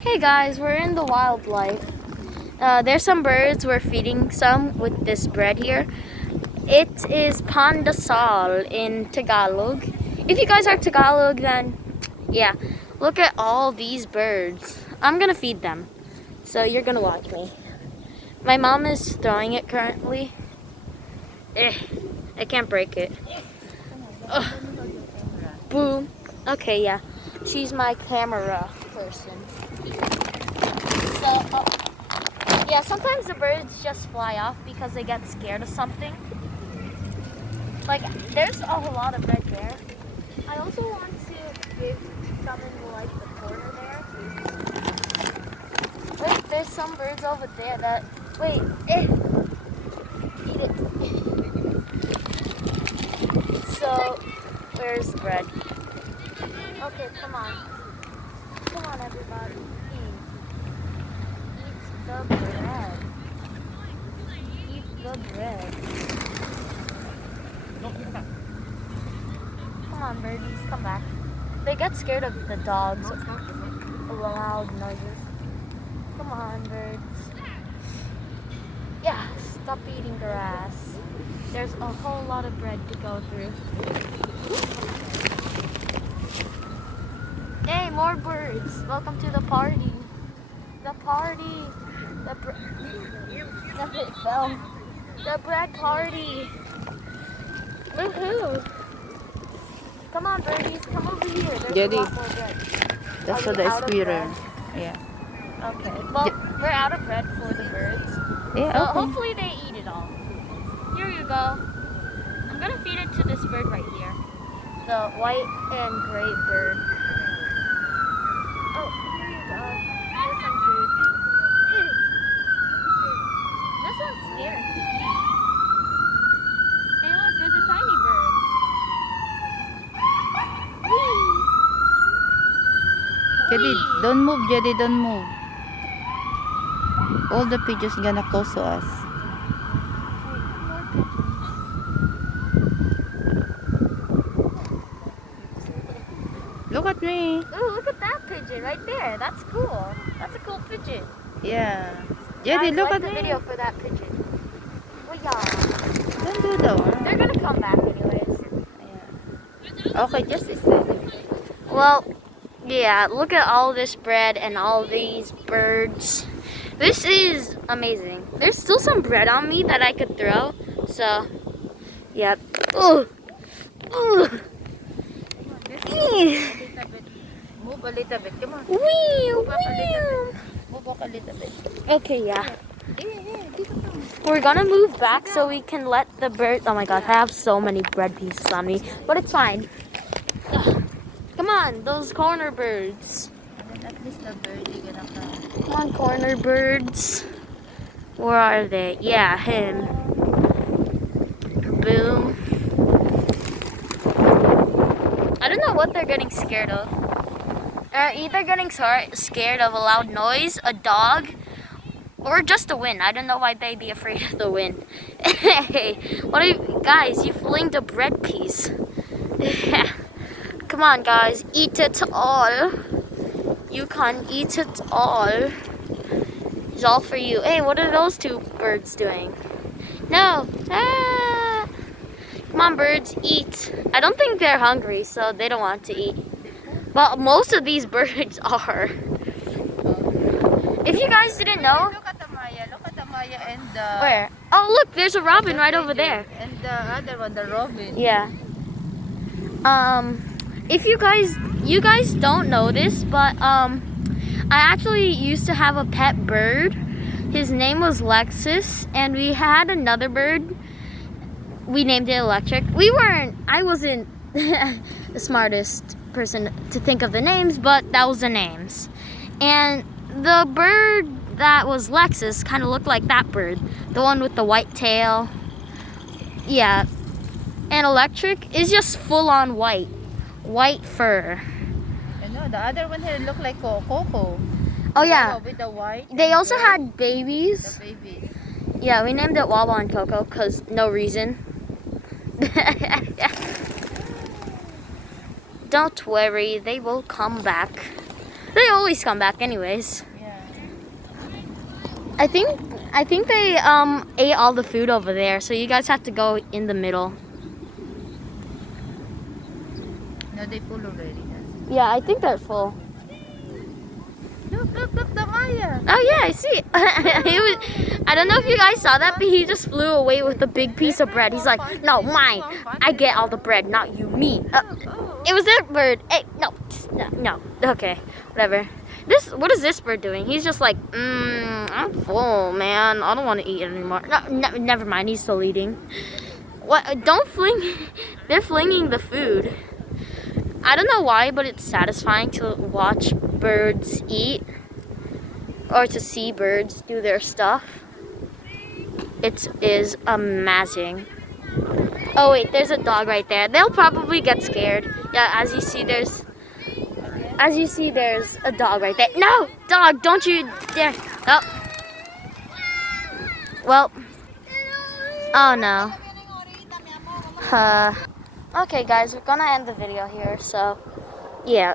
Hey guys, we're in the wildlife. There's some birds. We're feeding some with this bread here. It is pandesal in Tagalog. If you guys are Tagalog, then yeah, look at all these birds. I'm gonna feed them, so you're gonna watch me. My mom is throwing it currently. I can't break it. Ugh. Boom. Okay, yeah. She's my camera person. So, yeah, sometimes the birds just fly off because they get scared of something. Like, there's a whole lot of bread there. I also want to give some in like the corner there. Wait, there's some birds over there that, wait, eat it. So, where's the bread? Okay, come on. Come on, everybody. Eat the bread. Eat the bread. Come on, birdies, come back. They get scared of the dogs. Loud noises. Come on, birds. Yeah, stop eating grass. There's a whole lot of bread to go through. Hey, more birds. Welcome to the party. The party. It fell. The bread party. Woohoo. Come on, birdies. Come over here. There's Daddy, a lot more bread. that's Are for we the out of squirrel. bread? Yeah. Okay. Well, we're out of bread for the birds. Yeah, So okay. hopefully they eat it all. Here you go. I'm gonna feed it to this bird right here. The white and gray bird. Oh, here you go. Here's some food. This one's scared to eat. Hey look, there's a tiny bird. Whee! Jody, Whee! don't move, Jody, don't move. All the pigeons gonna close to us. More pigeons. Look at me. Oh, look at that pigeon right there. That's cool. That's a cool pigeon. Yeah. Jody, I look like at the me. video for that pigeon. Well, yeah. Don't do that. They're gonna come back anyways. Yeah. Okay, just stay. Well, yeah, look at all this bread and all these birds. This is amazing. There's still some bread on me that I could throw. So, yeah. Ugh. Ugh. Move a little bit. Come on. Wee, Move back a wee. little bit. Move back a little bit. Okay, yeah. Yeah. We're gonna move back so we can let the bird. Oh my god, I have so many bread pieces on me, but it's fine. Ugh. Come on, those corner birds. And then at least the bird is gonna come. Come on, corner birds. Where are they? Yeah, him. Boom. I don't know what they're getting scared of. They're either getting scared of a loud noise, a dog, or just the wind. I don't know why they'd be afraid of the wind. Hey, what are you guys? You flinged a bread piece. Come on, guys, eat it all. You can eat it all. It's all for you. Hey, what are those two birds doing? No. Ah. Come on, birds, eat. I don't think they're hungry, so they don't want to eat. But most of these birds are. If you guys didn't know. Look at the Maya. Look at the Maya and the. Where? Oh, look, there's a robin right over there. And the other one, the robin. Yeah. If you guys don't know this, but I actually used to have a pet bird. His name was Lexus, and we had another bird. We named it Electric. I wasn't the smartest person to think of the names, but that was the names. And the bird that was Lexus kind of looked like that bird, the one with the white tail. Yeah. And Electric is just full on white fur. I know, the other one here look like Coco. Oh yeah. With the white. They and also the- had babies. The baby. Yeah, we named it Wawa and Coco because no reason. Don't worry, they will come back. They always come back anyways. Yeah. I think they ate all the food over there, so you guys have to go in the middle. No, they full already. Yeah, I think they're full. Look, the Maya. Oh yeah, I see. I don't know if you guys saw that, but he just flew away with a big piece of bread. He's like, no, mine. I get all the bread, not you, me. It was that bird. Hey, no, no. Okay, whatever. What is this bird doing? He's just like, I'm full, man. I don't want to eat anymore. No, never mind. He's still eating. What? Don't fling. They're flinging the food. I don't know why, but it's satisfying to watch birds eat or to see birds do their stuff. It is amazing. Oh wait, there's a dog right there. They'll probably get scared. Yeah, as you see, there's a dog right there. No, dog, don't you dare. Oh. Well. Oh no. Okay guys, we're gonna end the video here, so yeah.